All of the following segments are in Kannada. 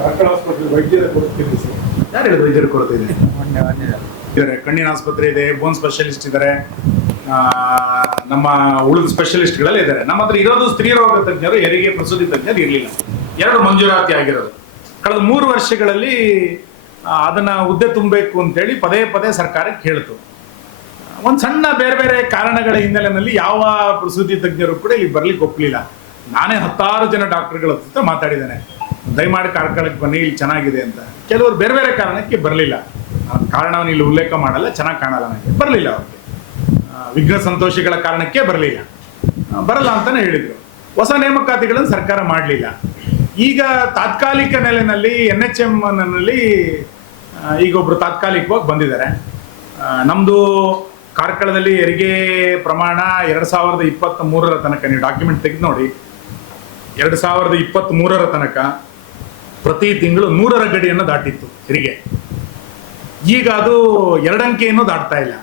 ವೈದ್ಯರ ಕೊರತೆ ಇದೆ ಸರ್. ಯಾರು ಹೇಳಿದ್ರು ವೈದ್ಯರ ಕೊರತೆ ಇದೆ? ಇದ್ದಾರೆ, ಕಣ್ಣಿನ ಆಸ್ಪತ್ರೆ ಇದೆ, ಬೋನ್ ಸ್ಪೆಷಲಿಸ್ಟ್ ಇದ್ದಾರೆ, ನಮ್ಮ ಉಳಿದ ಸ್ಪೆಷಲಿಸ್ಟ್ಗಳೆಲ್ಲ ಇದ್ದಾರೆ. ನಮ್ಮ ಹತ್ರ ಇರೋದು ಸ್ತ್ರೀ ರೋಗ ತಜ್ಞರು, ಹೆರಿಗೆ ಪ್ರಸೂತಿ ತಜ್ಞರು ಇರಲಿಲ್ಲ. 2 ಮಂಜೂರಾತಿ ಆಗಿರೋದು. ಕಳೆದ 3 ವರ್ಷಗಳಲ್ಲಿ ಅದನ್ನ ಹುದ್ದೆ ತುಂಬಬೇಕು ಅಂತೇಳಿ ಪದೇ ಪದೇ ಸರ್ಕಾರಕ್ಕೆ ಹೇಳ್ತು. ಒಂದು ಸಣ್ಣ ಬೇರೆ ಬೇರೆ ಕಾರಣಗಳ ಹಿನ್ನೆಲೆಯಲ್ಲಿ ಯಾವ ಪ್ರಸೂತಿ ತಜ್ಞರು ಕೂಡ ಇಲ್ಲಿ ಬರ್ಲಿಕ್ಕೆ ಒಪ್ಪಲಿಲ್ಲ. ನಾನೇ 10 ಜನ ಡಾಕ್ಟರ್ಗಳ ಹತ್ರ ಮಾತಾಡಿದ್ದೇನೆ, ದಯಮಾಡಿ ಕಾರ್ಕಳಕ್ಕೆ ಬನ್ನಿ, ಇಲ್ಲಿ ಚೆನ್ನಾಗಿದೆ ಅಂತ. ಕೆಲವರು ಬೇರೆ ಬೇರೆ ಕಾರಣಕ್ಕೆ ಬರಲಿಲ್ಲ. ಕಾರಣವನ್ನು ಇಲ್ಲಿ ಉಲ್ಲೇಖ ಮಾಡಲ್ಲ, ಚೆನ್ನಾಗಿ ಕಾಣಲ್ಲ, ನನಗೆ ಬರಲಿಲ್ಲ. ಅವ್ರಿಗೆ ವಿಘ್ನ ಸಂತೋಷಿಗಳ ಕಾರಣಕ್ಕೆ ಬರಲಿಲ್ಲ, ಬರಲ್ಲ ಅಂತಾನೆ ಹೇಳಿದ್ರು. ಹೊಸ ನೇಮಕಾತಿಗಳನ್ನು ಸರ್ಕಾರ ಮಾಡಲಿಲ್ಲ. ಈಗ ತಾತ್ಕಾಲಿಕ ನೆಲೆಯಲ್ಲಿ NHM ನಲ್ಲಿ ಈಗ ಒಬ್ರು ತಾತ್ಕಾಲಿಕವಾಗಿ ಬಂದಿದ್ದಾರೆ. ನಮ್ದು ಕಾರ್ಕಳದಲ್ಲಿ ಹೆರಿಗೆ ಪ್ರಮಾಣ 2023ರ ತನಕ, ನೀವು ಡಾಕ್ಯುಮೆಂಟ್ ತೆಗೆದು ನೋಡಿ, 2023ರ ತನಕ ಪ್ರತಿ ತಿಂಗಳು 100ರ ಗಡಿಯನ್ನು ದಾಟಿತ್ತು ಹೆರಿಗೆ. ಈಗ ಅದು 2 ಅಂಕೆಯನ್ನು ದಾಟ್ತಾ ಇಲ್ಲ.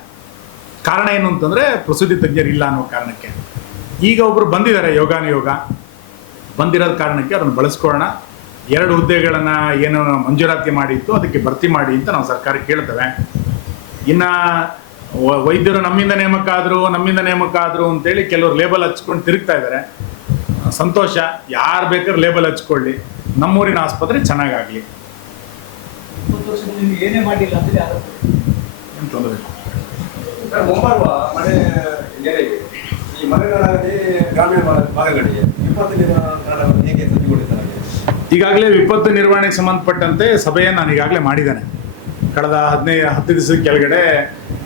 ಕಾರಣ ಏನು ಅಂತಂದ್ರೆ ಪ್ರಸೂತಿ ತಜ್ಞರು ಇಲ್ಲ ಅನ್ನೋ ಕಾರಣಕ್ಕೆ. ಈಗ ಒಬ್ರು ಬಂದಿದ್ದಾರೆ, ಯೋಗಾನುಯೋಗ ಬಂದಿರೋದ ಕಾರಣಕ್ಕೆ ಅದನ್ನು ಬಳಸ್ಕೊಳ್ಳೋಣ. 2 ಹುದ್ದೆಗಳನ್ನ ಏನು ಮಂಜೂರಾತಿ ಮಾಡಿತ್ತು ಅದಕ್ಕೆ ಭರ್ತಿ ಮಾಡಿ ಅಂತ ನಾವು ಸರ್ಕಾರಕ್ಕೆ ಕೇಳ್ತೇವೆ. ಇನ್ನ ವೈದ್ಯರು ನಮ್ಮಿಂದ ನೇಮಕ ಆದ್ರು ಅಂತೇಳಿ ಕೆಲವರು ಲೇಬಲ್ ಹಚ್ಕೊಂಡು ತಿರುಗ್ತಾ ಇದ್ದಾರೆ. ಸಂತೋಷ, ಯಾರು ಬೇಕಾದ್ರೂ ಲೇಬಲ್ ಹಚ್ಕೊಳ್ಳಿ, ನಮ್ಮೂರಿನ ಆಸ್ಪತ್ರೆ ಚೆನ್ನಾಗಾಗ್ಲಿ. ಏನೇ ಮಾಡಿಲ್ಲ ಅಂದ್ರೆ ಏನು ತೊಂದರೆ ಮುಂಬರುವ ಮನೆ ನೆರೆಗೆ ಈ ಮಲೆನಾಡಲ್ಲಿ ಗ್ರಾಮೀಣ ಭಾಗಗಳಿಗೆ ಹೇಗೆ ಸಜ್ಜುಗೊಳಿಸಲಾಗಿದೆ? ಈಗಾಗಲೇ ವಿಪತ್ತು ನಿರ್ವಹಣೆಗೆ ಸಂಬಂಧಪಟ್ಟಂತೆ ಸಭೆಯನ್ನು ನಾನು ಈಗಾಗಲೇ ಮಾಡಿದ್ದೇನೆ. ಕಳೆದ 10 ದಿವಸದ ಕೆಳಗಡೆ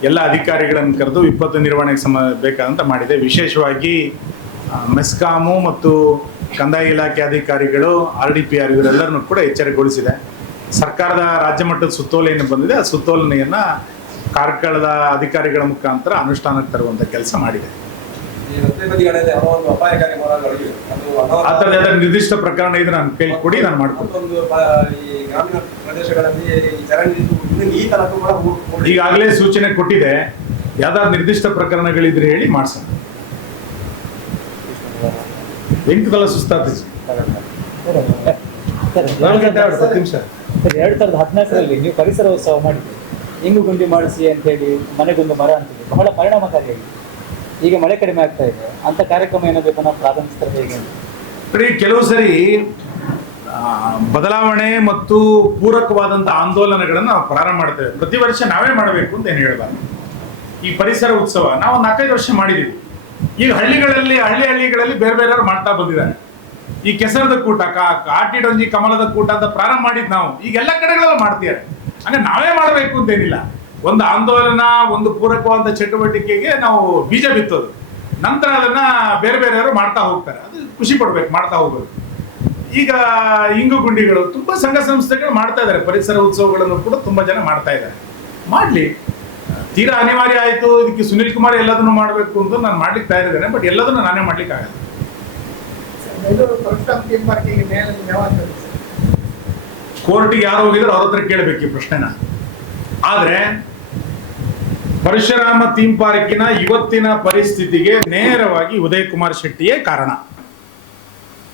ಎಲ್ಲ ಅಧಿಕಾರಿಗಳನ್ನು ಕರೆದು ವಿಪತ್ತು ನಿರ್ವಹಣೆಗೆ ಬೇಕಾದಂತ ಮಾಡಿದೆ. ವಿಶೇಷವಾಗಿ ಮೆಸ್ಕಾಮು ಮತ್ತು ಕಂದಾಯ ಇಲಾಖೆ ಅಧಿಕಾರಿಗಳು, RDPR ಇವರೆಲ್ಲರನ್ನು ಕೂಡ ಎಚ್ಚರಗೊಳಿಸಿದೆ. ಸರ್ಕಾರದ ರಾಜ್ಯ ಮಟ್ಟದ ಸುತ್ತೋಲೆ ಏನು ಬಂದಿದೆ, ಆ ಸುತ್ತೋಲನೆಯನ್ನ ಕಾರ್ಕಳದ ಅಧಿಕಾರಿಗಳ ಮುಖಾಂತರ ಅನುಷ್ಠಾನಕ್ಕೆ ತರುವಂತ ಕೆಲಸ ಮಾಡಿದೆ. ಆ ಥರದ ನಿರ್ದಿಷ್ಟ ಪ್ರಕರಣ ಇದ್ರೆ ನನ್ನ ಕೈ ಕೊಡಿ, ನಾನು ಮಾಡ್ಕೊಡ್ತೀನಿ. ಈಗಾಗಲೇ ಸೂಚನೆ ಕೊಟ್ಟಿದೆ, ಯಾವ್ದಾದ್ರು ನಿರ್ದಿಷ್ಟ ಪ್ರಕರಣಗಳಿದ್ರೆ ಹೇಳಿ ಮಾಡ್ಸೋಣ. ಎಂಟದಲ್ಲ ಸುಸ್ತಾಗ್ತಿದೆ. 2014ರಲ್ಲಿ ನೀವು ಪರಿಸರ ಉತ್ಸವ ಮಾಡಿದ್ರಿ, ಇಂಗು ಗುಂಡಿ ಮಾಡಿಸಿ ಅಂತ ಹೇಳಿ, ಮನೆಗೊಂದು ಮರ ಅಂತೇಳಿ ಬಹಳ ಪರಿಣಾಮಕಾರಿಯಾಗಿದೆ. ಈಗ ಮಳೆ ಕಡಿಮೆ ಆಗ್ತಾ ಇದೆ, ಅಂತ ಕಾರ್ಯಕ್ರಮ ಏನಾಗಬೇಕು ನಾವು ಪ್ರಾರಂಭಿಸ್ತಾರೆ ಹೇಗೆ? ಕೆಲವು ಸರಿ ಬದಲಾವಣೆ ಮತ್ತು ಪೂರಕವಾದಂತಹ ಆಂದೋಲನಗಳನ್ನು ನಾವು ಪ್ರಾರಂಭ ಮಾಡ್ತೇವೆ. ಪ್ರತಿ ವರ್ಷ ನಾವೇ ಮಾಡಬೇಕು ಅಂತ ಏನು ಹೇಳಬಾರ್ದು. ಈ ಪರಿಸರ ಉತ್ಸವ ನಾವು 4-5 ವರ್ಷ ಮಾಡಿದೀವಿ. ಈಗ ಹಳ್ಳಿಗಳಲ್ಲಿ ಬೇರೆ ಬೇರೆಯವರು ಮಾಡ್ತಾ ಬಂದಿದ್ದಾರೆ. ಈ ಕೆಸರದ ಕೂಟ, ಆಟಿಡೊಂಜಿ ಕಮಲದ ಕೂಟ ಅಂತ ಪ್ರಾರಂಭ ಮಾಡಿದ್ ನಾವು, ಈಗ ಎಲ್ಲ ಕಡೆಗಳಲ್ಲೂ ಮಾಡ್ತಿದ್ದಾರೆ. ಹಂಗೆ ನಾವೇ ಮಾಡಬೇಕು ಅಂತೇನಿಲ್ಲ. ಒಂದು ಆಂದೋಲನ, ಒಂದು ಪೂರಕವಾದ ಚಟುವಟಿಕೆಗೆ ನಾವು ಬೀಜ ಬಿತ್ತೋದು, ನಂತರ ಅದನ್ನ ಬೇರೆ ಬೇರೆಯವರು ಮಾಡ್ತಾ ಹೋಗ್ತಾರೆ. ಅದು ಖುಷಿ ಪಡ್ಬೇಕು, ಮಾಡ್ತಾ ಹೋಗೋದು. ಈಗ ಇಂಗು ಗುಂಡಿಗಳು ತುಂಬಾ ಸಂಘ ಸಂಸ್ಥೆಗಳು ಮಾಡ್ತಾ ಇದ್ದಾರೆ. ಪರಿಸರ ಉತ್ಸವಗಳನ್ನು ಕೂಡ ತುಂಬಾ ಜನ ಮಾಡ್ತಾ ಇದ್ದಾರೆ. ಮಾಡ್ಲಿ, ತೀರಾ ಅನಿವಾರ್ಯ ಆಯ್ತು ಇದಕ್ಕೆ ಸುನಿಲ್ ಕುಮಾರ್ ಎಲ್ಲದನ್ನು ಮಾಡಬೇಕು ಅಂತ ನಾನು ಮಾಡ್ಲಿಕ್ಕೆ ತಯಾರಿದ್ದೇನೆ. ಬಟ್ ಎಲ್ಲದನ್ನು ನಾನೇ ಮಾಡ್ಲಿಕ್ಕೆ ಆಗಲ್ಲ. ಕೋರ್ಟಿಗೆ ಯಾರು ಹೋಗಿದ್ರು ಅವ್ರ ಹತ್ರ ಕೇಳಬೇಕು ಈ ಪ್ರಶ್ನೆನ. ಆದ್ರೆ ಪರಶುರಾಮ ಥೀಮ್ ಪಾರ್ಕಿನ ಇವತ್ತಿನ ಪರಿಸ್ಥಿತಿಗೆ ನೇರವಾಗಿ ಉದಯ್ ಕುಮಾರ್ ಶೆಟ್ಟಿಯೇ ಕಾರಣ.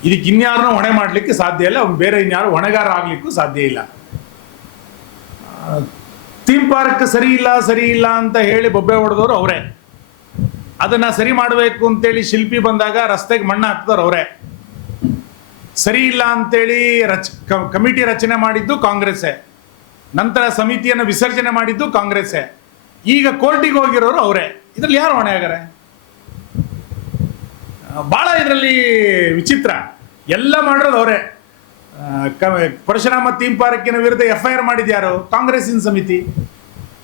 ಇದಕ್ಕೆ ಇನ್ಯಾರನ್ನೂ ಹೊಣೆ ಮಾಡ್ಲಿಕ್ಕೆ ಸಾಧ್ಯ ಇಲ್ಲ. ಅವ್ನು ಬೇರೆ ಇನ್ಯಾರು ಹೊಣೆಗಾರ ಆಗ್ಲಿಕ್ಕೂ ಸಾಧ್ಯ ಇಲ್ಲ. ಥೀಮ್ ಪಾರ್ಕ್ ಸರಿ ಇಲ್ಲ ಅಂತ ಹೇಳಿ ಬೊಬ್ಬೆ ಹೊಡೆದವರು ಅವರೇ. ಅದನ್ನ ಸರಿ ಮಾಡಬೇಕು ಅಂತೇಳಿ ಶಿಲ್ಪಿ ಬಂದಾಗ ರಸ್ತೆಗೆ ಮಣ್ಣು ಹಾಕಿದವ್ರು ಅವರೇ. ಸರಿ ಇಲ್ಲ ಅಂತೇಳಿ ಕಮಿಟಿ ರಚನೆ ಮಾಡಿದ್ದು ಕಾಂಗ್ರೆಸ್ಸೇ. ನಂತರ ಸಮಿತಿಯನ್ನು ವಿಸರ್ಜನೆ ಮಾಡಿದ್ದು ಕಾಂಗ್ರೆಸ್ಸೇ. ಈಗ ಕೋರ್ಟಿಗೆ ಹೋಗಿರೋರು ಅವರೇ. ಇದ್ರಲ್ಲಿ ಯಾರು ಹೊಣೆ ಆಗ್ಯಾರೆ? ಬಹಳ ಇದರಲ್ಲಿ ವಿಚಿತ್ರ. ಎಲ್ಲ ಮಾಡಿರೋದು ಅವರೇ. ಪರಶುರಾಮ ಥೀಮ್ ಪಾರ್ಕಿನ ವಿರುದ್ಧ FIR ಮಾಡಿದ್ ಯಾರು? ಕಾಂಗ್ರೆಸ್ಸಿನ ಸಮಿತಿ.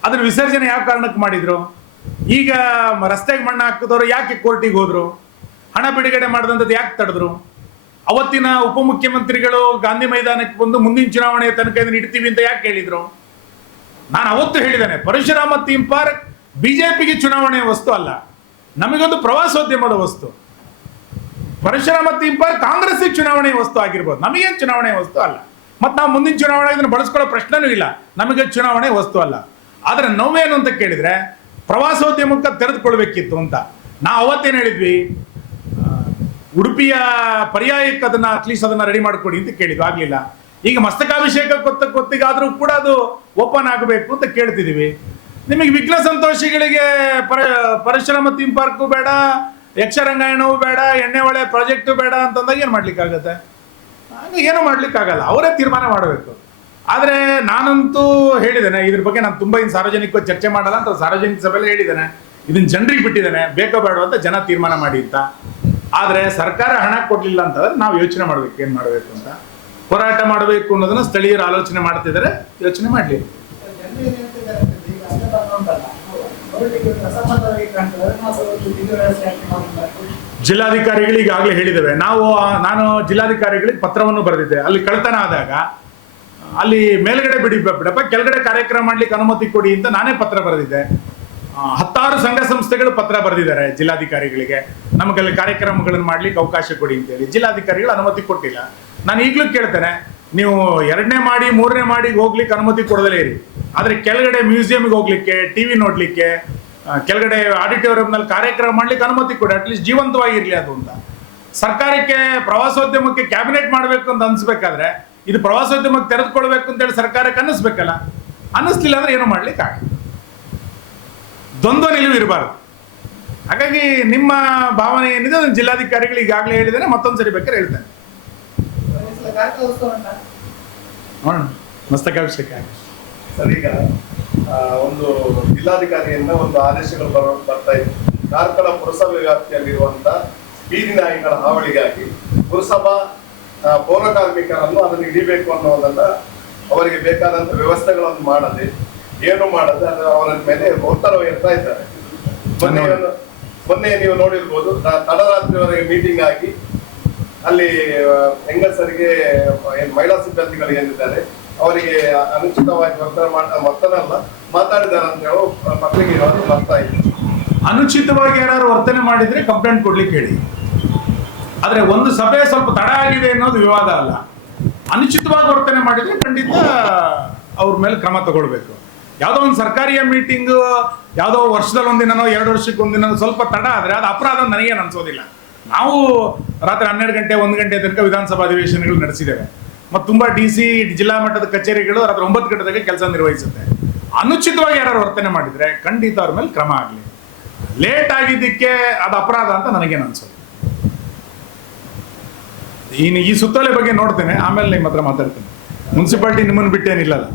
ಅದನ್ನ ವಿಸರ್ಜನೆ ಯಾವ ಕಾರಣಕ್ಕೆ ಮಾಡಿದ್ರು? ಈಗ ರಸ್ತೆಗೆ ಮಣ್ಣು ಹಾಕಿದವರು ಯಾಕೆ ಕೋರ್ಟಿಗೆ ಹೋದ್ರು? ಹಣ ಬಿಡುಗಡೆ ಮಾಡಿದಂಥದ್ದು ಯಾಕೆ ತಡೆದ್ರು? ಅವತ್ತಿನ ಉಪಮುಖ್ಯಮಂತ್ರಿಗಳು ಗಾಂಧಿ ಮೈದಾನಕ್ಕೆ ಬಂದು ಮುಂದಿನ ಚುನಾವಣೆ ತನಕ ಇದನ್ನ ಇಡ್ತೀವಿ ಅಂತ ಯಾಕೆ ಹೇಳಿದ್ರು? ನಾನು ಅವತ್ತು ಹೇಳಿದ್ದೇನೆ, ಪರಶುರಾಮ ಥೀಮ್ ಪಾರ್ಕ್ ಬಿಜೆಪಿಗೆ ಚುನಾವಣೆ ವಸ್ತು ಅಲ್ಲ, ನಮಗೊಂದು ಪ್ರವಾಸೋದ್ಯಮದ ವಸ್ತು. ಪರಶುರಾಮ ಥೀಮ್ ಪಾರ್ಕ್ ಕಾಂಗ್ರೆಸ್ ಚುನಾವಣೆ ವಸ್ತು ಆಗಿರ್ಬೋದು, ನಮಗೇನು ಚುನಾವಣೆ ವಸ್ತು ಅಲ್ಲ. ಮತ್ತು ನಾವು ಮುಂದಿನ ಚುನಾವಣೆ ಇದನ್ನು ಬಳಸ್ಕೊಳ್ಳೋ ಪ್ರಶ್ನೆನೂ ಇಲ್ಲ, ನಮಗೆ ಚುನಾವಣೆ ವಸ್ತು ಅಲ್ಲ. ಆದರೆ ನೋವೇನು ಅಂತ ಕೇಳಿದ್ರೆ ಪ್ರವಾಸೋದ್ಯಮಕ್ಕೆ ತೆರೆದುಕೊಳ್ಬೇಕಿತ್ತು ಅಂತ ನಾವು ಅವತ್ತೇನು ಹೇಳಿದ್ವಿ, ಉಡುಪಿಯ ಪರ್ಯಾಯಕ್ಕೆ ಅದನ್ನ ಅಟ್ಲೀಸ್ಟ್ ಅದನ್ನ ರೆಡಿ ಮಾಡ್ಕೊಡಿ ಅಂತ ಕೇಳಿದ್ವಿ, ಆಗ್ಲಿಲ್ಲ. ಈಗ ಮಸ್ತಕಾಭಿಷೇಕ ಕೊತ್ತಿಗಾದ್ರೂ ಕೂಡ ಅದು ಓಪನ್ ಆಗಬೇಕು ಅಂತ ಕೇಳ್ತಿದೀವಿ. ನಿಮಗೆ ವಿಘ್ನ ಸಂತೋಷಿಗಳಿಗೆ ಪರಿಶ್ರಮ ಥೀಮ್ ಪಾರ್ಕು ಬೇಡ, ಯಕ್ಷರಂಗಾಯಣವು ಬೇಡ, ಎಣ್ಣೆ ಹೊಳೆ ಪ್ರಾಜೆಕ್ಟು ಬೇಡ ಅಂತಂದಾಗ ಏನು ಮಾಡ್ಲಿಕ್ಕಾಗತ್ತೆ? ಏನು ಮಾಡ್ಲಿಕ್ಕಾಗಲ್ಲ, ಅವರೇ ತೀರ್ಮಾನ ಮಾಡಬೇಕು. ಆದರೆ ನಾನಂತೂ ಹೇಳಿದ್ದೇನೆ, ಇದ್ರ ಬಗ್ಗೆ ನಾನು ತುಂಬ ಸಾರ್ವಜನಿಕವಾಗಿ ಚರ್ಚೆ ಮಾಡಲ್ಲ ಅಂತ ಸಾರ್ವಜನಿಕ ಸಭೆಯಲ್ಲಿ ಹೇಳಿದ್ದೇನೆ. ಇದನ್ನ ಜನರಿಗೆ ಬಿಟ್ಟಿದ್ದೇನೆ, ಬೇಕೋ ಬೇಡ ಅಂತ ಜನ ತೀರ್ಮಾನ ಮಾಡಿ ಅಂತ. ಆದರೆ ಸರ್ಕಾರ ಹಣ ಕೊಡಲಿಲ್ಲ ಅಂತಂದ್ರೆ ನಾವು ಯೋಚನೆ ಮಾಡಬೇಕು, ಏನು ಮಾಡಬೇಕು ಅಂತ. ಹೋರಾಟ ಮಾಡಬೇಕು ಅನ್ನೋದನ್ನ ಸ್ಥಳೀಯರು ಆಲೋಚನೆ ಮಾಡ್ತಿದ್ದಾರೆ, ಯೋಚನೆ ಮಾಡಲಿ. ಜಿಲ್ಲಾಧಿಕಾರಿಗಳು ಈಗಾಗಲೇ ಹೇಳಿದ್ದೇವೆ. ನಾನು ಜಿಲ್ಲಾಧಿಕಾರಿಗಳಿಗೆ ಪತ್ರವನ್ನು ಬರೆದಿದ್ದೆ. ಅಲ್ಲಿ ಕಳ್ತನ ಆದಾಗ ಅಲ್ಲಿ ಮೇಲ್ಗಡೆ ಬಿಡಪ್ಪ, ಕೆಳಗಡೆ ಕಾರ್ಯಕ್ರಮ ಮಾಡ್ಲಿಕ್ಕೆ ಅನುಮತಿ ಕೊಡಿ ಅಂತ ನಾನೇ ಪತ್ರ ಬರೆದಿದ್ದೆ. 10 ಸಂಘ ಸಂಸ್ಥೆಗಳು ಪತ್ರ ಬರೆದಿದ್ದಾರೆ ಜಿಲ್ಲಾಧಿಕಾರಿಗಳಿಗೆ, ನಮಗಲ್ಲಿ ಕಾರ್ಯಕ್ರಮಗಳನ್ನು ಮಾಡ್ಲಿಕ್ಕೆ ಅವಕಾಶ ಕೊಡಿ ಅಂತೇಳಿ. ಜಿಲ್ಲಾಧಿಕಾರಿಗಳು ಅನುಮತಿ ಕೊಟ್ಟಿಲ್ಲ. ನಾನು ಈಗಲೂ ಕೇಳ್ತೇನೆ, ನೀವು 2ನೇ ಮಾಡಿ 3ನೇ ಮಾಡಿಗೆ ಹೋಗ್ಲಿಕ್ಕೆ ಅನುಮತಿ ಕೊಡದಲೇ ಇರಿ, ಆದರೆ ಕೆಳಗಡೆ ಮ್ಯೂಸಿಯಂಗೆ ಹೋಗ್ಲಿಕ್ಕೆ, ಟಿವಿ ನೋಡ್ಲಿಕ್ಕೆ, ಕೆಳಗಡೆ ಆಡಿಟೋರಿಯಂನಲ್ಲಿ ಕಾರ್ಯಕ್ರಮ ಮಾಡ್ಲಿಕ್ಕೆ ಅನುಮತಿ ಕೊಡಿ, ಅಟ್ಲೀಸ್ಟ್ ಜೀವಂತವಾಗಿರ್ಲಿ ಅದು ಅಂತ. ಸರ್ಕಾರಕ್ಕೆ ಪ್ರವಾಸೋದ್ಯಮಕ್ಕೆ ಕ್ಯಾಬಿನೆಟ್ ಮಾಡಬೇಕು ಅಂತ ಅನ್ಸ್ಬೇಕಾದ್ರೆ ಇದು ಪ್ರವಾಸೋದ್ಯಮಕ್ಕೆ ತೆರೆದುಕೊಳ್ಬೇಕು ಅಂತೇಳಿ ಸರ್ಕಾರಕ್ಕೆ ಅನ್ನಿಸ್ಬೇಕಲ್ಲ. ಅನ್ನಿಸ್ಲಿಲ್ಲ ಅಂದ್ರೆ ಏನು ಮಾಡ್ಲಿಕ್ಕೆ ಆಗಲ್ಲ. ದ್ವಂದ್ವ ನಿಲುವು ಇರಬಾರ್ದು. ಹಾಗಾಗಿ ನಿಮ್ಮ ಭಾವನೆ ಏನಿದೆ ಅದನ್ನು ಜಿಲ್ಲಾಧಿಕಾರಿಗಳು ಈಗಾಗಲೇ ಹೇಳಿದ್ದೇನೆ, ಮತ್ತೊಂದ್ಸರಿ ಬೇಕಾದ್ರೆ ಹೇಳ್ತೇನೆ. ನೋಡೋಣ, ಮಸ್ತಕಾಭಿಷೇಕ. ಸರ್, ಈಗ ಒಂದು ಜಿಲ್ಲಾಧಿಕಾರಿಯಿಂದ ಒಂದು ಆದೇಶಗಳು ಬರ್ತಾ ಇದೆ. ಕಾರ್ಕಳ ಪುರಸಭೆ ವ್ಯಾಪ್ತಿಯಲ್ಲಿರುವಂತ ಬೀದಿ ನಾಯಿಗಳ ಹಾವಳಿಗಾಗಿ ಪುರಸಭಾ ಪೌರ ಕಾರ್ಮಿಕರನ್ನು ಅದನ್ನು ಹಿಡಿಬೇಕು ಅನ್ನೋದನ್ನ, ಅವರಿಗೆ ಬೇಕಾದಂತ ವ್ಯವಸ್ಥೆಗಳನ್ನು ಮಾಡದೆ, ಏನು ಮಾಡದೆ ಅವರ ಮೇಲೆ ಒತ್ತಡ ಇರ್ತಾ ಇದ್ದಾರೆ. ಮೊನ್ನೆ ನೀವು ನೋಡಿರ್ಬೋದು, ತಡರಾತ್ರಿವರೆಗೆ ಮೀಟಿಂಗ್ ಆಗಿ ಅಲ್ಲಿ ಹೆಂಗಸರಿಗೆ ಮಹಿಳಾ ಸಿಬ್ಬಂದಿಗಳು ಏನಿದ್ದಾರೆ ಅವರಿಗೆ ಅನುಚಿತವಾಗಿ ಮಾತಾಡಿದ್ದಾರೆ ಅಂತ ಹೇಳೋ ಪತ್ರಿಕೆ ಬರ್ತಾ ಇದೆ. ಅನುಚಿತವಾಗಿ ಯಾರು ವರ್ತನೆ ಮಾಡಿದ್ರೆ ಕಂಪ್ಲೇಂಟ್ ಕೊಡ್ಲಿಕ್ಕೆ ಹೇಳಿ. ಆದ್ರೆ ಒಂದು ಸಭೆ ಸ್ವಲ್ಪ ತಡ ಆಗಿದೆ ಅನ್ನೋದು ವಿವಾದ ಅಲ್ಲ. ಅನುಚಿತವಾಗಿ ವರ್ತನೆ ಮಾಡಿದ್ರೆ ಖಂಡಿತ ಅವ್ರ ಮೇಲೆ ಕ್ರಮ ತಗೊಳ್ಬೇಕು. ಯಾವುದೋ ಒಂದು ಸರ್ಕಾರಿಯ ಮೀಟಿಂಗ್, ಯಾವುದೋ ವರ್ಷದಲ್ಲಿ ಒಂದಿನೋ 2 ವರ್ಷಕ್ಕೆ ಒಂದಿನೋ ಸ್ವಲ್ಪ ತಡ ಆದ್ರೆ ಅದು ಅಪರಾಧ ನನಗೇನು ಅನ್ಸೋದಿಲ್ಲ. ನಾವು ರಾತ್ರಿ 12 ಗಂಟೆ 1 ಗಂಟೆ ತನಕ ವಿಧಾನಸಭಾ ಅಧಿವೇಶನಗಳು ನಡೆಸಿದ್ದೇವೆ. ಮತ್ತು ತುಂಬಾ DC ಜಿಲ್ಲಾ ಮಟ್ಟದ ಕಚೇರಿಗಳು ರಾತ್ರಿ 9 ಗಂಟೆಗೆ ಕೆಲಸ ನಿರ್ವಹಿಸುತ್ತೆ. ಅನುಚಿತವಾಗಿ ಯಾರು ವರ್ತನೆ ಮಾಡಿದ್ರೆ ಖಂಡಿತ ಅವ್ರ ಮೇಲೆ ಕ್ರಮ ಆಗಲಿ. ಲೇಟ್ ಆಗಿದ್ದಕ್ಕೆ ಅದು ಅಪರಾಧ ಅಂತ ನನಗೇನು ಅನ್ಸೋದು. ಈ ಸುತ್ತೋಲೆ ಬಗ್ಗೆ ನೋಡ್ತೇನೆ, ಆಮೇಲೆ ನಿಮ್ಮ ಹತ್ರ ಮಾತಾಡ್ತೇನೆ. ಮುನ್ಸಿಪಾಲಿಟಿ ನಿಮ್ಮನ್ನು ಬಿಟ್ಟೇನಿಲ್ಲಲ್ಲ.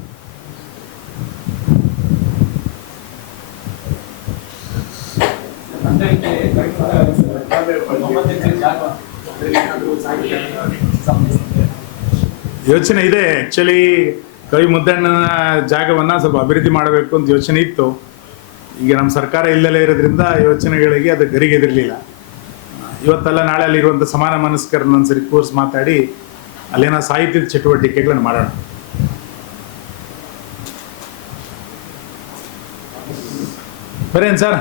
ಯೋಚನೆ ಇದೆ. ಆಕ್ಚುಲಿ ಕವಿ ಮುದ್ದಣ್ಣನ ಜಾಗವನ್ನ ಸ್ವಲ್ಪ ಅಭಿವೃದ್ಧಿ ಮಾಡಬೇಕು ಅಂತ ಯೋಚನೆ ಇತ್ತು. ಈಗ ನಮ್ಮ ಸರ್ಕಾರ ಇಲ್ಲದೇ ಇರೋದ್ರಿಂದ ಯೋಚನೆಗಳಿಗೆ ಅದು ಗರಿಗೆದಿರಲಿಲ್ಲ. ಇವತ್ತಲ್ಲ ನಾಳೆ ಅಲ್ಲಿರುವಂಥ ಸಮಾನ ಮನಸ್ಕರನ್ನ ಒಂದ್ಸರಿ ಕೋರ್ಸ್ ಮಾತಾಡಿ ಅಲ್ಲೇನೋ ಸಾಹಿತ್ಯದ ಚಟುವಟಿಕೆಗಳನ್ನು ಮಾಡೋಣ. ಬರೇನು ಸರ್,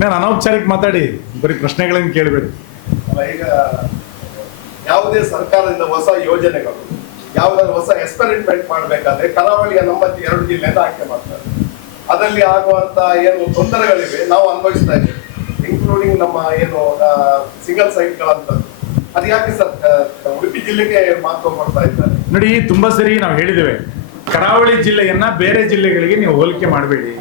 ನಾನು ಅನೌಪಚಾರಿಕ ಮಾತಾಡಿ, ಬರೀ ಪ್ರಶ್ನೆಗಳನ್ನು ಕೇಳಬೇಡಿ. ಈಗ ಯಾವುದೇ ಸರ್ಕಾರದಿಂದ ಹೊಸ ಯೋಜನೆಗಳು, ಯಾವುದಾದ್ರು ಹೊಸ ಎಕ್ಸ್ಪೆರಿಮೆಂಟ್ ಮಾಡಬೇಕಾದ್ರೆ ಕರಾವಳಿಯ ನಮ್ಮ 2 ಜಿಲ್ಲೆಯಿಂದ ಆಯ್ಕೆ ಮಾಡ್ತಾರೆ. ಅದರಲ್ಲಿ ಆಗುವಂತ ಏನು ತೊಂದರೆಗಳಿವೆ ನಾವು ಅನುಭವಿಸ್ತಾ ಇದ್ದೇವೆ, ಇನ್ಕ್ಲೂಡಿಂಗ್ ನಮ್ಮ ಏನು ಸಿಂಗಲ್ ಸೈಟ್ಗಳಂತದ್ದು. ಅದು ಯಾಕೆ ಸರ್ ಉಡುಪಿ ಜಿಲ್ಲೆಗೆ ಮಹತ್ವ ಕೊಡ್ತಾ ಇದ್ದಾರೆ? ನೋಡಿ, ತುಂಬಾ ಸರಿ ನಾವು ಹೇಳಿದ್ದೇವೆ, ಕರಾವಳಿ ಜಿಲ್ಲೆಯನ್ನ ಬೇರೆ ಜಿಲ್ಲೆಗಳಿಗೆ ನೀವು ಹೋಲಿಕೆ ಮಾಡಬೇಡಿ.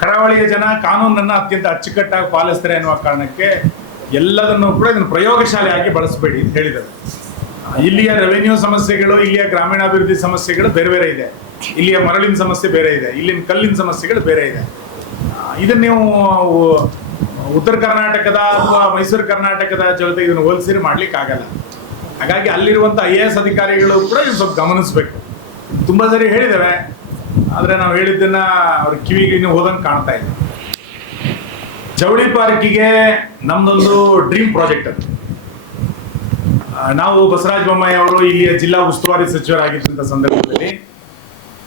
ಕರಾವಳಿಯ ಜನ ಕಾನೂನನ್ನ ಅತ್ಯಂತ ಅಚ್ಚುಕಟ್ಟಾಗಿ ಪಾಲಿಸ್ತಾರೆ ಅನ್ನುವ ಕಾರಣಕ್ಕೆ ಎಲ್ಲದನ್ನು ಕೂಡ ಇದನ್ನು ಪ್ರಯೋಗಶಾಲೆಯಾಗಿ ಬಳಸಬೇಡಿ ಅಂತ ಹೇಳಿದರು. ಇಲ್ಲಿಯ ರೆವೆನ್ಯೂ ಸಮಸ್ಯೆಗಳು, ಇಲ್ಲಿಯ ಗ್ರಾಮೀಣಾಭಿವೃದ್ಧಿ ಸಮಸ್ಯೆಗಳು ಬೇರೆ ಬೇರೆ ಇದೆ. ಇಲ್ಲಿಯ ಮರಳಿನ ಸಮಸ್ಯೆ ಬೇರೆ ಇದೆ, ಇಲ್ಲಿನ ಕಲ್ಲಿನ ಸಮಸ್ಯೆಗಳು ಬೇರೆ ಇದೆ. ಇದನ್ನ ನೀವು ಉತ್ತರ ಕರ್ನಾಟಕದ ಅಥವಾ ಮೈಸೂರು ಕರ್ನಾಟಕದ ಜೊತೆ ಇದನ್ನು ಹೋಲಿಸಿ ಮಾಡ್ಲಿಕ್ಕೆ ಆಗಲ್ಲ. ಹಾಗಾಗಿ ಅಲ್ಲಿರುವಂಥ IAS ಅಧಿಕಾರಿಗಳು ಕೂಡ ಇದನ್ನು ಸ್ವಲ್ಪ ಗಮನಿಸಬೇಕು. ತುಂಬಾ ಸರಿ ಹೇಳಿದ್ದೇವೆ, ಆದರೆ ನಾವು ಹೇಳಿದ್ದನ್ನ ಅವ್ರ ಕಿವಿಗೆ ಇನ್ನು ಹೋದಂಗೆ ಕಾಣ್ತಾ ಇಲ್ಲ. ಜವಳಿ ಪಾರ್ಕಿಗೆ ನಮ್ದೊಂದು ಡ್ರೀಮ್ ಪ್ರಾಜೆಕ್ಟ್ ಅದು. ನಾವು ಬಸವರಾಜ ಬೊಮ್ಮಾಯಿ ಅವರು ಇಲ್ಲಿಯ ಜಿಲ್ಲಾ ಉಸ್ತುವಾರಿ ಸಚಿವರಾಗಿದ್ದಂಥ ಸಂದರ್ಭದಲ್ಲಿ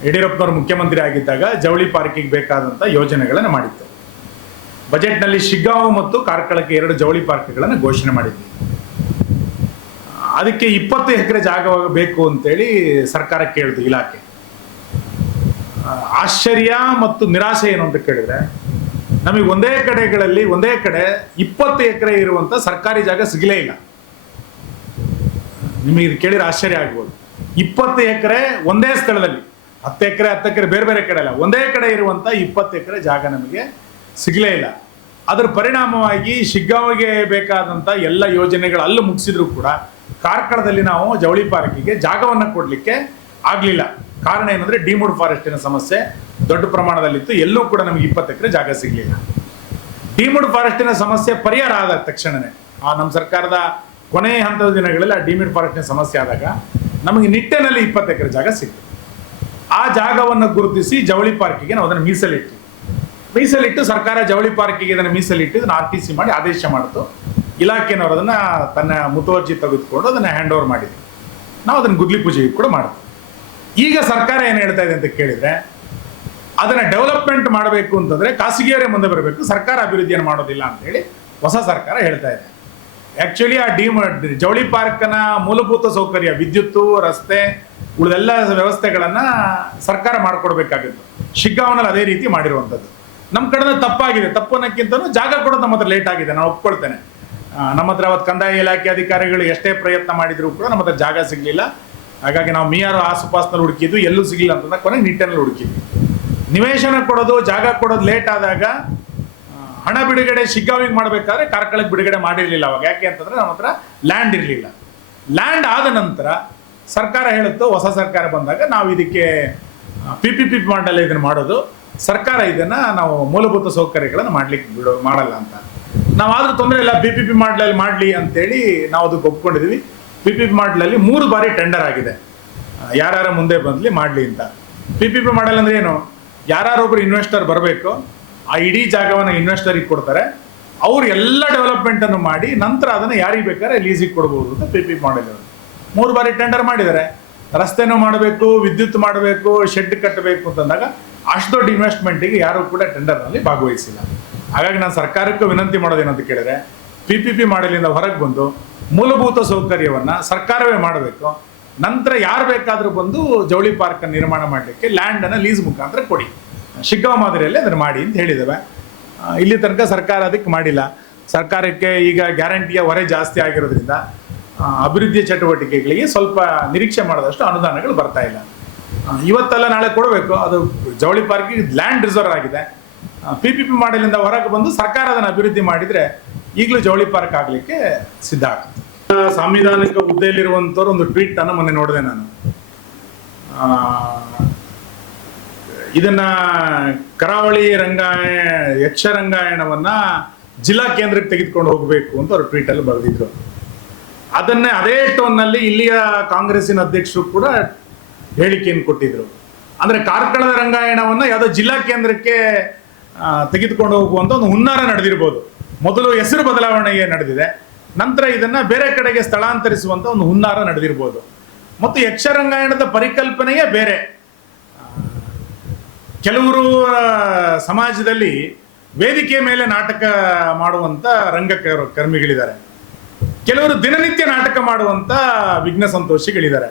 ಯಡಿಯೂರಪ್ಪನವರು ಮುಖ್ಯಮಂತ್ರಿ ಆಗಿದ್ದಾಗ ಜವಳಿ ಪಾರ್ಕಿಗೆ ಬೇಕಾದಂಥ ಯೋಜನೆಗಳನ್ನು ಮಾಡಿತ್ತು. ಬಜೆಟ್ನಲ್ಲಿ ಶಿಗ್ಗಾಂವ್ ಮತ್ತು ಕಾರ್ಕಳಕ್ಕೆ 2 ಜವಳಿ ಪಾರ್ಕ್ಗಳನ್ನು ಘೋಷಣೆ ಮಾಡಿದ್ವಿ. ಅದಕ್ಕೆ 20 ಎಕರೆ ಜಾಗ ಬೇಕು ಅಂತೇಳಿ ಸರ್ಕಾರ ಕೇಳಿದ್ರು ಇಲಾಖೆ. ಆಶ್ಚರ್ಯ ಮತ್ತು ನಿರಾಶೆ ಏನು ಅಂತ ಕೇಳಿದ್ರೆ, ನಮಗೆ ಒಂದೇ ಕಡೆ 20 ಎಕರೆ ಇರುವಂತ ಸರ್ಕಾರಿ ಜಾಗ ಸಿಗಲೇ ಇಲ್ಲ. ನಿಮಗೆ ಇದು ಕೇಳಿದ್ರೆ ಆಶ್ಚರ್ಯ ಆಗ್ಬೋದು. 20 ಎಕರೆ ಒಂದೇ ಸ್ಥಳದಲ್ಲಿ, 10 ಎಕರೆ 10 ಎಕರೆ ಬೇರೆ ಬೇರೆ ಕಡೆ ಅಲ್ಲ, ಒಂದೇ ಕಡೆ ಇರುವಂತ 20 ಎಕರೆ ಜಾಗ ನಮಗೆ ಸಿಗಲೇ ಇಲ್ಲ. ಅದರ ಪರಿಣಾಮವಾಗಿ ಶಿಗ್ಗಾಂವಿಗೆ ಬೇಕಾದಂತ ಎಲ್ಲ ಯೋಜನೆಗಳು ಅಲ್ಲೂ ಮುಗಿಸಿದ್ರು ಕೂಡ ಕಾರ್ಕಳದಲ್ಲಿ ನಾವು ಜವಳಿ ಪಾರ್ಕಿಗೆ ಜಾಗವನ್ನು ಕೊಡ್ಲಿಕ್ಕೆ ಆಗ್ಲಿಲ್ಲ. ಕಾರಣ ಏನಂದ್ರೆ ಡಿಮೂಡ್ ಫಾರೆಸ್ಟಿನ ಸಮಸ್ಯೆ ದೊಡ್ಡ ಪ್ರಮಾಣದಲ್ಲಿತ್ತು. ಎಲ್ಲೂ ಕೂಡ ನಮಗೆ 20 ಎಕರೆ ಜಾಗ ಸಿಗ್ಲಿಲ್ಲ. ಡಿಮೂಡ್ ಫಾರೆಸ್ಟಿನ ಸಮಸ್ಯೆ ಪರಿಹಾರ ಆದ ತಕ್ಷಣನೇ ನಮ್ಮ ಸರ್ಕಾರದ ಕೊನೆಯ ಹಂತದ ದಿನಗಳಲ್ಲಿ ಆ ಡಿಮೂಡ್ ಫಾರೆಸ್ಟಿನ ಸಮಸ್ಯೆ ಆದಾಗ ನಮಗೆ ನಿಟ್ಟೆನಲ್ಲಿ 20 ಎಕರೆ ಜಾಗ ಸಿಕ್ತು. ಆ ಜಾಗವನ್ನು ಗುರುತಿಸಿ ಜವಳಿ ಪಾರ್ಕಿಗೆ ನಾವು ಅದನ್ನು ಮೀಸಲಿಟ್ಟು ಸರ್ಕಾರ ಜವಳಿ ಪಾರ್ಕಿಗೆ ಇದನ್ನು ಮೀಸಲಿಟ್ಟು ಇದನ್ನು RTC ಮಾಡಿ ಆದೇಶ ಮಾಡಿತು. ಇಲಾಖೆನವರು ಅದನ್ನ ತನ್ನ ಮುತುವರ್ಜಿ ತೆಗೆದುಕೊಂಡು ಅದನ್ನ ಹ್ಯಾಂಡ್ ಓವರ್ ಮಾಡಿದ್ವಿ. ನಾವು ಅದನ್ನು ಗುದ್ಲಿ ಪೂಜೆಗೆ ಕೂಡ ಮಾಡ್ತೀವಿ. ಈಗ ಸರ್ಕಾರ ಏನು ಹೇಳ್ತಾ ಇದೆ ಅಂತ ಕೇಳಿದ್ರೆ, ಅದನ್ನ ಡೆವಲಪ್ಮೆಂಟ್ ಮಾಡಬೇಕು ಅಂತಂದ್ರೆ ಖಾಸಗಿಯವರೇ ಮುಂದೆ ಬರಬೇಕು, ಸರ್ಕಾರ ಅಭಿವೃದ್ಧಿಯನ್ನು ಮಾಡೋದಿಲ್ಲ ಅಂತ ಹೇಳಿ ಹೊಸ ಸರ್ಕಾರ ಹೇಳ್ತಾ ಇದೆ. ಆಕ್ಚುಲಿ ಆ ಜವಳಿ ಪಾರ್ಕ್ನ ಮೂಲಭೂತ ಸೌಕರ್ಯ, ವಿದ್ಯುತ್ತು, ರಸ್ತೆ, ಉಳಿದೆಲ್ಲ ವ್ಯವಸ್ಥೆಗಳನ್ನ ಸರ್ಕಾರ ಮಾಡಿಕೊಡ್ಬೇಕಾಗಿತ್ತು. ಶಿಗ್ಗಾಂವನಲ್ಲಿ ಅದೇ ರೀತಿ ಮಾಡಿರುವಂಥದ್ದು. ನಮ್ಮ ಕಡೆ ತಪ್ಪಾಗಿದೆ. ತಪ್ಪು ಅನ್ನೋಕ್ಕಿಂತನೂ ಜಾಗ ಕೊಡೋದು ನಮ್ಮ ಹತ್ರ ಲೇಟ್ ಆಗಿದೆ, ನಾನು ಒಪ್ಕೊಳ್ತೇನೆ. ನಮ್ಮ ಹತ್ರ ಅವತ್ತು ಕಂದಾಯ ಇಲಾಖೆ ಅಧಿಕಾರಿಗಳು ಎಷ್ಟೇ ಪ್ರಯತ್ನ ಮಾಡಿದ್ರು ಕೂಡ ನಮ್ಮ ಹತ್ರ ಜಾಗ ಸಿಗ್ಲಿಲ್ಲ. ಹಾಗಾಗಿ ನಾವು ಮೀಯಾರು ಆಸುಪಾಸ್ನಲ್ಲಿ ಹುಡುಕಿದ್ವಿ, ಎಲ್ಲೂ ಸಿಗ್ಲಿಲ್ಲ ಅಂತಂದಾಗ ಕೊನೆಗೆ ನಿಟ್ಟೆನಲ್ಲಿ ಹುಡುಕಿದ್ವಿ. ನಿವೇಶನ ಕೊಡೋದು, ಜಾಗ ಕೊಡೋದು ಲೇಟ್ ಆದಾಗ ಹಣ ಬಿಡುಗಡೆ ಶಿಗ್ಗಾಂವಿಗೆ ಮಾಡಬೇಕಾದ್ರೆ ಕಾರ್ಕಳಕ್ಕೆ ಬಿಡುಗಡೆ ಮಾಡಿರಲಿಲ್ಲ ಅವಾಗ. ಯಾಕೆ ಅಂತಂದ್ರೆ ನಮ್ಮ ಹತ್ರ ಲ್ಯಾಂಡ್ ಇರಲಿಲ್ಲ. ಲ್ಯಾಂಡ್ ಆದ ನಂತರ ಸರ್ಕಾರ ಹೇಳುತ್ತೋ, ಹೊಸ ಸರ್ಕಾರ ಬಂದಾಗ ನಾವು ಇದಕ್ಕೆ PPP ಮಾಡಲ್ಲ, ಇದನ್ನು ಮಾಡೋದು ಸರ್ಕಾರ, ಇದನ್ನ ನಾವು ಮೂಲಭೂತ ಸೌಕರ್ಯಗಳನ್ನು ಮಾಡಲ್ಲ ಅಂತ. ನಾವಾದ್ರೂ ತೊಂದರೆ ಇಲ್ಲ, PPP ಮಾಡಲಿ ಅಂತೇಳಿ ನಾವು ಅದಕ್ಕೆ ಒಪ್ಕೊಂಡಿದ್ವಿ. PPP ಮಾಡಲಲ್ಲಿ 3 ಬಾರಿ ಟೆಂಡರ್ ಆಗಿದೆ, ಯಾರ್ಯಾರ ಮುಂದೆ ಬಂದ್ಲಿ ಮಾಡಲಿ ಅಂತ. PPP ಮಾಡಲ್ ಅಂದ್ರೆ ಏನು? ಯಾರೊಬ್ರು ಇನ್ವೆಸ್ಟರ್ ಬರಬೇಕು, ಆ ಇಡೀ ಜಾಗವನ್ನು ಇನ್ವೆಸ್ಟರಿಗೆ ಕೊಡ್ತಾರೆ, ಅವ್ರು ಎಲ್ಲ ಡೆವಲಪ್ಮೆಂಟ್ ಅನ್ನು ಮಾಡಿ ನಂತರ ಅದನ್ನು ಯಾರಿಗೆ ಬೇಕಾದ್ರೆ ಲೀಸಿಗೆ ಕೊಡಬಹುದು ಅಂತ PPP ಮಾಡಲ್. 3 ಬಾರಿ ಟೆಂಡರ್ ಮಾಡಿದ್ದಾರೆ. ರಸ್ತೆನೂ ಮಾಡಬೇಕು, ವಿದ್ಯುತ್ ಮಾಡಬೇಕು, ಶೆಡ್ ಕಟ್ಟಬೇಕು ಅಂತಂದಾಗ ಅಷ್ಟು ದೊಡ್ಡ ಇನ್ವೆಸ್ಟ್ಮೆಂಟಿಗೆ ಯಾರು ಕೂಡ ಟೆಂಡರ್ನಲ್ಲಿ ಭಾಗವಹಿಸಿಲ್ಲ. ಹಾಗಾಗಿ ನಾನು ಸರ್ಕಾರಕ್ಕೂ ವಿನಂತಿ ಮಾಡೋದೇನಂತ ಕೇಳಿದ್ರೆ, PPP ಮಾಡಲಿಂದ ಹೊರಗೆ ಬಂದು ಮೂಲಭೂತ ಸೌಕರ್ಯವನ್ನ ಸರ್ಕಾರವೇ ಮಾಡಬೇಕು. ನಂತರ ಯಾರು ಬೇಕಾದ್ರೂ ಬಂದು ಜವಳಿ ಪಾರ್ಕ್ ನಿರ್ಮಾಣ ಮಾಡಲಿಕ್ಕೆ ಲ್ಯಾಂಡ್ ಅನ್ನ ಲೀಸ್ ಮುಖಾಂತರ ಕೊಡಿ, ಶಿಗ್ಗಾಂವ್ ಮಾದರಿಯಲ್ಲೇ ಅದನ್ನು ಮಾಡಿ ಅಂತ ಹೇಳಿದ್ದೇವೆ. ಇಲ್ಲಿ ತನಕ ಸರ್ಕಾರ ಅದಕ್ಕೆ ಮಾಡಿಲ್ಲ. ಸರ್ಕಾರಕ್ಕೆ ಈಗ ಗ್ಯಾರಂಟಿಯ ಹೊರೆ ಜಾಸ್ತಿ ಆಗಿರೋದ್ರಿಂದ ಅಭಿವೃದ್ಧಿ ಚಟುವಟಿಕೆಗಳಿಗೆ ಸ್ವಲ್ಪ ನಿರೀಕ್ಷೆ ಮಾಡಿದಷ್ಟು ಅನುದಾನಗಳು ಬರ್ತಾ ಇಲ್ಲ. ಇವತ್ತಲ್ಲ ನಾಳೆ ಕೊಡಬೇಕು. ಅದು ಜವಳಿ ಪಾರ್ಕಿಗೆ ಲ್ಯಾಂಡ್ ರಿಸರ್ವ್ ಆಗಿದೆ. PPP ಮಾಡಲಿಂದ ಹೊರಗೆ ಬಂದು ಸರ್ಕಾರ ಅದನ್ನು ಅಭಿವೃದ್ಧಿ ಮಾಡಿದ್ರೆ ಈಗಲೂ ಜವಳಿ ಪಾರ್ಕ್ ಆಗಲಿಕ್ಕೆ ಸಿದ್ಧ ಆಗುತ್ತೆ. ಸಾಂವಿಧಾನಿಕ ಹುದ್ದೆಯಲ್ಲಿರುವಂಥವ್ರು ಒಂದು ಟ್ವೀಟ್ ಅನ್ನು ಮೊನ್ನೆ ನೋಡಿದೆ ನಾನು. ಇದನ್ನ ಕರಾವಳಿ ಯಕ್ಷರಂಗಾಯಣವನ್ನ ಜಿಲ್ಲಾ ಕೇಂದ್ರಕ್ಕೆ ತೆಗೆದುಕೊಂಡು ಹೋಗಬೇಕು ಅಂತ ಅವ್ರು ಟ್ವೀಟ್ ಅಲ್ಲಿ ಬರೆದಿದ್ರು. ಅದನ್ನೇ ಅದೇ ಟೋನ್ನಲ್ಲಿ ಇಲ್ಲಿಯ ಕಾಂಗ್ರೆಸ್ಸಿನ ಅಧ್ಯಕ್ಷರು ಕೂಡ ಹೇಳಿಕೆಯನ್ನು ಕೊಟ್ಟಿದ್ರು. ಅಂದ್ರೆ ಕಾರ್ಕಳದ ರಂಗಾಯಣವನ್ನ ಯಾವುದೋ ಜಿಲ್ಲಾ ಕೇಂದ್ರಕ್ಕೆ ತೆಗೆದುಕೊಂಡು ಹೋಗುವಂತ ಒಂದು ಹುನ್ನಾರ ನಡೆದಿರ್ಬೋದು. ಮೊದಲು ಹೆಸರು ಬದಲಾವಣೆ ನಡೆದಿದೆ, ನಂತರ ಇದನ್ನ ಬೇರೆ ಕಡೆಗೆ ಸ್ಥಳಾಂತರಿಸುವಂತ ಒಂದು ಹುನ್ನಾರ ನಡೆದಿರ್ಬೋದು. ಮತ್ತು ಯಕ್ಷರಂಗಾಯಣದ ಪರಿಕಲ್ಪನೆಯೇ ಬೇರೆ. ಕೆಲವರು ಸಮಾಜದಲ್ಲಿ ವೇದಿಕೆ ಮೇಲೆ ನಾಟಕ ಮಾಡುವಂತ ರಂಗಕರ್ಮಿಗಳಿದ್ದಾರೆ, ಕೆಲವರು ದಿನನಿತ್ಯ ನಾಟಕ ಮಾಡುವಂತ ವಿಘ್ನ ಸಂತೋಷಿಗಳಿದ್ದಾರೆ.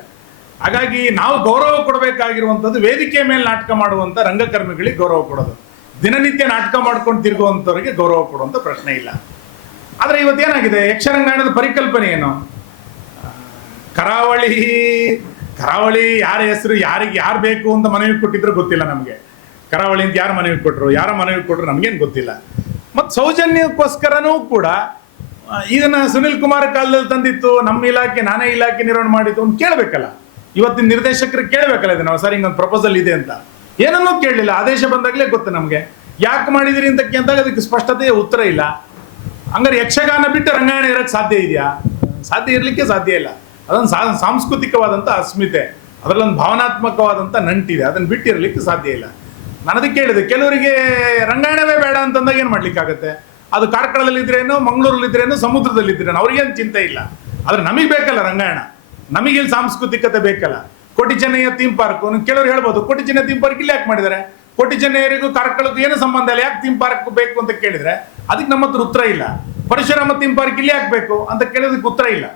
ಹಾಗಾಗಿ ನಾವು ಗೌರವ ಕೊಡಬೇಕಾಗಿರುವಂಥದ್ದು ವೇದಿಕೆ ಮೇಲೆ ನಾಟಕ ಮಾಡುವಂತ ರಂಗಕರ್ಮಿಗಳಿಗೆ ಗೌರವ ಕೊಡೋದು, ದಿನನಿತ್ಯ ನಾಟಕ ಮಾಡ್ಕೊಂಡು ತಿರುಗುವಂಥವ್ರಿಗೆ ಗೌರವ ಕೊಡುವಂತ ಪ್ರಶ್ನೆ ಇಲ್ಲ. ಆದ್ರೆ ಇವತ್ತೇನಾಗಿದೆ, ಯಕ್ಷರಂಗಾಯಣದ ಪರಿಕಲ್ಪನೆ ಏನು? ಕರಾವಳಿ ಯಾರ ಹೆಸರು ಯಾರು ಬೇಕು ಅಂತ ಮನವಿ ಕೊಟ್ಟಿದ್ರು ಗೊತ್ತಿಲ್ಲ ನಮಗೆ. ಕರಾವಳಿ ಅಂತ ಯಾರು ಮನವಿ ಕೊಟ್ಟರು ನಮ್ಗೇನು ಗೊತ್ತಿಲ್ಲ. ಮತ್ತು ಸೌಜನ್ಯಕ್ಕೋಸ್ಕರನೂ ಕೂಡ ಇದನ್ನ ಸುನಿಲ್ ಕುಮಾರ್ ಕಾಲದಲ್ಲಿ ತಂದಿತ್ತು, ನಮ್ಮ ಇಲಾಖೆ ನಾನೇ ಇಲಾಖೆ ನಿರ್ವಹಣೆ ಮಾಡಿತ್ತು ಅಂತ ಕೇಳಬೇಕಲ್ಲ. ಇವತ್ತಿನ ನಿರ್ದೇಶಕರಿಗೆ ಕೇಳಬೇಕಲ್ಲ ಇದನ್ನ, ಸರ್ ಹಿಂಗೊಂದು ಪ್ರಪೋಸಲ್ ಇದೆ ಅಂತ. ಏನನ್ನೂ ಕೇಳಲಿಲ್ಲ. ಆದೇಶ ಬಂದಾಗಲೇ ಗೊತ್ತು ನಮಗೆ ಯಾಕೆ ಮಾಡಿದಿರಿ ಅಂತ ಕೇಳಿದಾಗ ಅದಕ್ಕೆ ಸ್ಪಷ್ಟತೆಯ ಉತ್ತರ ಇಲ್ಲ. ಹಂಗಾರೆ ಯಕ್ಷಗಾನ ಬಿಟ್ಟು ರಂಗಾಯಣ ಇರಕ್ಕೆ ಸಾಧ್ಯ ಇದೆಯಾ? ಸಾಧ್ಯ ಇರಲಿಕ್ಕೆ ಸಾಧ್ಯ ಇಲ್ಲ. ಅದೊಂದು ಸಾಂಸ್ಕೃತಿಕವಾದಂಥ ಅಸ್ಮಿತೆ, ಅದರಲ್ಲೊಂದು ಭಾವನಾತ್ಮಕವಾದಂಥ ನಂಟಿದೆ, ಅದನ್ನು ಬಿಟ್ಟಿರಲಿಕ್ಕೆ ಸಾಧ್ಯ ಇಲ್ಲ. ನಾನು ಅದಕ್ಕೆ ಕೇಳಿದೆ, ಕೆಲವರಿಗೆ ರಂಗಾಯಣವೇ ಬೇಡ ಅಂತಂದಾಗ ಏನು ಮಾಡ್ಲಿಕ್ಕಾಗತ್ತೆ? ಅದು ಕಾರ್ಕಳದಲ್ಲಿದ್ರೇನು, ಮಂಗಳೂರಲ್ಲಿದ್ರೇನು, ಸಮುದ್ರದಲ್ಲಿದ್ರೇನು, ಅವ್ರಿಗೇನು ಚಿಂತೆ ಇಲ್ಲ. ಆದ್ರೆ ನಮಗೆ ಬೇಕಲ್ಲ ರಂಗಾಯಣ, ನಮಗೆ ಇಲ್ಲಿ ಸಾಂಸ್ಕೃತಿಕತೆ ಬೇಕಲ್ಲ. ಕೋಟಿ ಚೆನ್ನಯ್ಯ ಥೀಮ್ ಪಾರ್ಕ್, ಕೆಲವರು ಹೇಳ್ಬೋದು ಕೋಟಿ ಚೆನ್ನಯ್ಯ ಥೀಮ್ ಪಾರ್ಕ್ ಇಲ್ಲಿ ಯಾಕೆ ಮಾಡಿದ್ದಾರೆ, ಕೋಟಿ ಚೆನ್ನಯ್ಯರಿಗೂ ಕಾರ್ಕಳಕ್ಕೂ ಏನು ಸಂಬಂಧ ಇಲ್ಲ, ಯಾಕೆ ಥೀಮ್ ಪಾರ್ಕ್ ಬೇಕು ಅಂತ ಕೇಳಿದ್ರೆ ಅದಕ್ಕೆ ನಮ್ಮ ಹತ್ರ ಉತ್ತರ ಇಲ್ಲ. ಪರಶುರಾಮ ಥೀಮ್ ಪಾರ್ಕ್ ಇಲ್ಲಿ ಯಾಕೆ ಬೇಕು ಅಂತ ಕೇಳೋದಕ್ಕೆ ಉತ್ತರ ಇಲ್ಲ.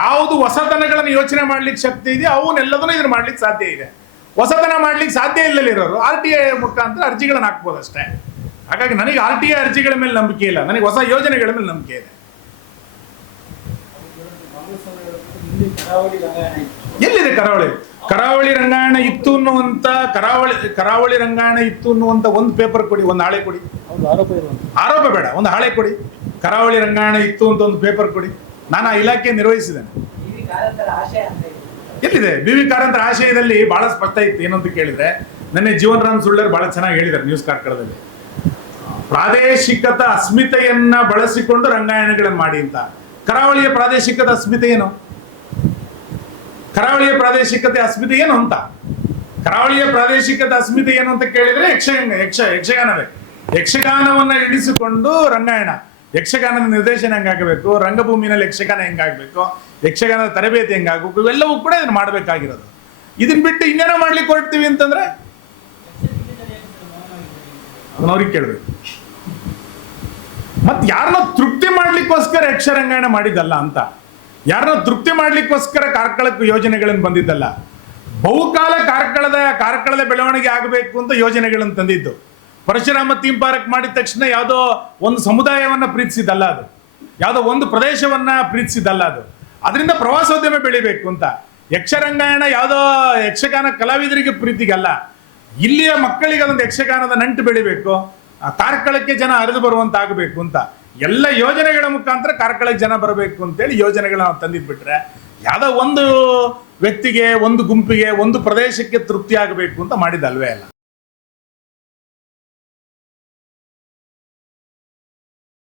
ಯಾವುದು ಹೊಸತನಗಳನ್ನು ಯೋಚನೆ ಮಾಡ್ಲಿಕ್ಕೆ ಶಕ್ತಿ ಇದೆ ಅವನ್ನೆಲ್ಲದನ್ನೂ ಇದನ್ನ ಮಾಡ್ಲಿಕ್ಕೆ ಸಾಧ್ಯ ಇದೆ. ಹೊಸತನ ಮಾಡ್ಲಿಕ್ಕೆ ಸಾಧ್ಯ ಇಲ್ಲದಿರೋರು RTI ಮುಖಾಂತರ ಅರ್ಜಿಗಳನ್ನು ಹಾಕ್ಬೋದು ಅಷ್ಟೇ. ಹಾಗಾಗಿ ನನಗೆ RTI ಅರ್ಜಿಗಳ ಮೇಲೆ ನಂಬಿಕೆ ಇಲ್ಲ, ನನಗೆ ಹೊಸ ಯೋಜನೆಗಳ ಮೇಲೆ ನಂಬಿಕೆ ಇದೆ. ಕರಾವಳಿ ರಂಗಾಯಣ ಎಲ್ಲಿದೆ ಕರಾವಳಿ? ಕರಾವಳಿ ರಂಗಾಯಣ ಇತ್ತು ಅನ್ನುವಂತ ಕರಾವಳಿ ರಂಗಾಯಣ ಇತ್ತು ಅನ್ನುವಂತ ಒಂದು ಪೇಪರ್ ಕೊಡಿ, ಒಂದು ಹಾಳೆ ಕೊಡಿ. ಹೌದು, ಆರೋಪ ಇರುವಂತ. ಆರೋಪ ಬೇಡ, ಒಂದು ಹಾಳೆ ಕೊಡಿ. ಕರಾವಳಿ ರಂಗಾಯಣ ಇತ್ತು ಅಂತ ಒಂದು ಪೇಪರ್ ಕೊಡಿ. ನಾನು ಆ ಇಲಾಖೆ ನಿರ್ವಹಿಸಿದ್ದೇನೆ. ಎಲ್ಲಿದೆ ಬಿ ವಿ ಕಾರಂತರ ಆಶಯದಲ್ಲಿ ಬಹಳ ಸ್ಪಷ್ಟ ಇತ್ತು. ಏನು ಅಂತ ಕೇಳಿದ್ರೆ, ನೆನ್ನೆ ಜೀವನ್ ರಾಮ್ ಸುಳ್ಳರ್ ಬಹಳ ಚೆನ್ನಾಗಿ ಹೇಳಿದ್ದಾರೆ ನ್ಯೂಸ್ ಕಾರ್ಕಳದಲ್ಲಿ. ಪ್ರಾದೇಶಿಕತ ಅಸ್ಮಿತೆಯನ್ನ ಬಳಸಿಕೊಂಡು ರಂಗಾಯಣಗಳನ್ನು ಮಾಡಿ ಅಂತ. ಕರಾವಳಿಯ ಪ್ರಾದೇಶಿಕದ ಅಸ್ಮಿತೆ ಏನು? ಕರಾವಳಿಯ ಪ್ರಾದೇಶಿಕತೆ ಅಸ್ಮಿತೆ ಏನು ಅಂತ? ಕರಾವಳಿಯ ಪ್ರಾದೇಶಿಕತೆ ಅಸ್ಮಿತೆ ಏನು ಅಂತ ಕೇಳಿದ್ರೆ ಯಕ್ಷಗಾನವೇ. ಯಕ್ಷಗಾನವನ್ನ ಇಡಿಸಿಕೊಂಡು ರಂಗಾಯಣ, ಯಕ್ಷಗಾನದ ನಿರ್ದೇಶನ ಹೆಂಗಾಗಬೇಕು, ರಂಗಭೂಮಿನಲ್ಲಿ ಯಕ್ಷಗಾನ ಹೆಂಗಾಗಬೇಕು, ಯಕ್ಷಗಾನದ ತರಬೇತಿ ಹೆಂಗಾಗಬೇಕು, ಇವೆಲ್ಲವೂ ಕೂಡ ಇದನ್ನ ಮಾಡಬೇಕಾಗಿರೋದು. ಇದನ್ನ ಬಿಟ್ಟು ಇನ್ನೇನೋ ಮಾಡ್ಲಿಕ್ಕೆ ಹೊರಡ್ತೀವಿ ಅಂತಂದ್ರೆ ಅವ್ರಿಗೆ ಕೇಳ್ಬೇಕು. ಮತ್ ಯಾರನ್ನ ತೃಪ್ತಿ ಮಾಡ್ಲಿಕ್ಕೋಸ್ಕರ ಯಕ್ಷರಂಗಾಯಣ ಮಾಡಿದ್ದಲ್ಲ ಅಂತ, ಯಾರನ್ನ ತೃಪ್ತಿ ಮಾಡ್ಲಿಕ್ಕೋಸ್ಕರ ಕಾರ್ಕಳಕ್ಕೆ ಯೋಜನೆಗಳನ್ನು ಬಂದಿದ್ದಲ್ಲ. ಬಹುಕಾಲ ಕಾರ್ಕಳದ ಬೆಳವಣಿಗೆ ಆಗಬೇಕು ಅಂತ ಯೋಜನೆಗಳನ್ನು ತಂದಿದ್ದು. ಪರಶುರಾಮ ಥೀಮ್ ಪಾರ್ಕ್ ಮಾಡಿದ ತಕ್ಷಣ ಯಾವುದೋ ಒಂದು ಸಮುದಾಯವನ್ನ ಪ್ರೀತಿಸಿದ್ದಲ್ಲ ಅದು, ಯಾವುದೋ ಒಂದು ಪ್ರದೇಶವನ್ನ ಪ್ರೀತಿಸಿದ್ದಲ್ಲ ಅದು. ಅದರಿಂದ ಪ್ರವಾಸೋದ್ಯಮ ಬೆಳಿಬೇಕು ಅಂತ. ಯಕ್ಷರಂಗಾಯಣ ಯಾವುದೋ ಯಕ್ಷಗಾನ ಕಲಾವಿದರಿಗೆ ಪ್ರೀತಿಗಲ್ಲ, ಇಲ್ಲಿಯ ಮಕ್ಕಳಿಗೆ ಅದೊಂದು ಯಕ್ಷಗಾನದ ನಂಟು ಬೆಳಿಬೇಕು, ಕಾರ್ಕಳಕ್ಕೆ ಜನ ಹರಿದು ಬರುವಂತ ಆಗಬೇಕು ಅಂತ ಎಲ್ಲ ಯೋಜನೆಗಳ ಮುಖಾಂತರ ಕಾರ್ಕಳಕ್ಕೆ ಜನ ಬರಬೇಕು ಅಂತೇಳಿ ಯೋಜನೆಗಳನ್ನ ನಾವು ತಂದಿದ್ಬಿಟ್ರೆ, ಯಾವುದೋ ಒಂದು ವ್ಯಕ್ತಿಗೆ, ಒಂದು ಗುಂಪಿಗೆ, ಒಂದು ಪ್ರದೇಶಕ್ಕೆ ತೃಪ್ತಿ ಆಗಬೇಕು ಅಂತ ಮಾಡಿದಲ್ವೇ ಅಲ್ಲ.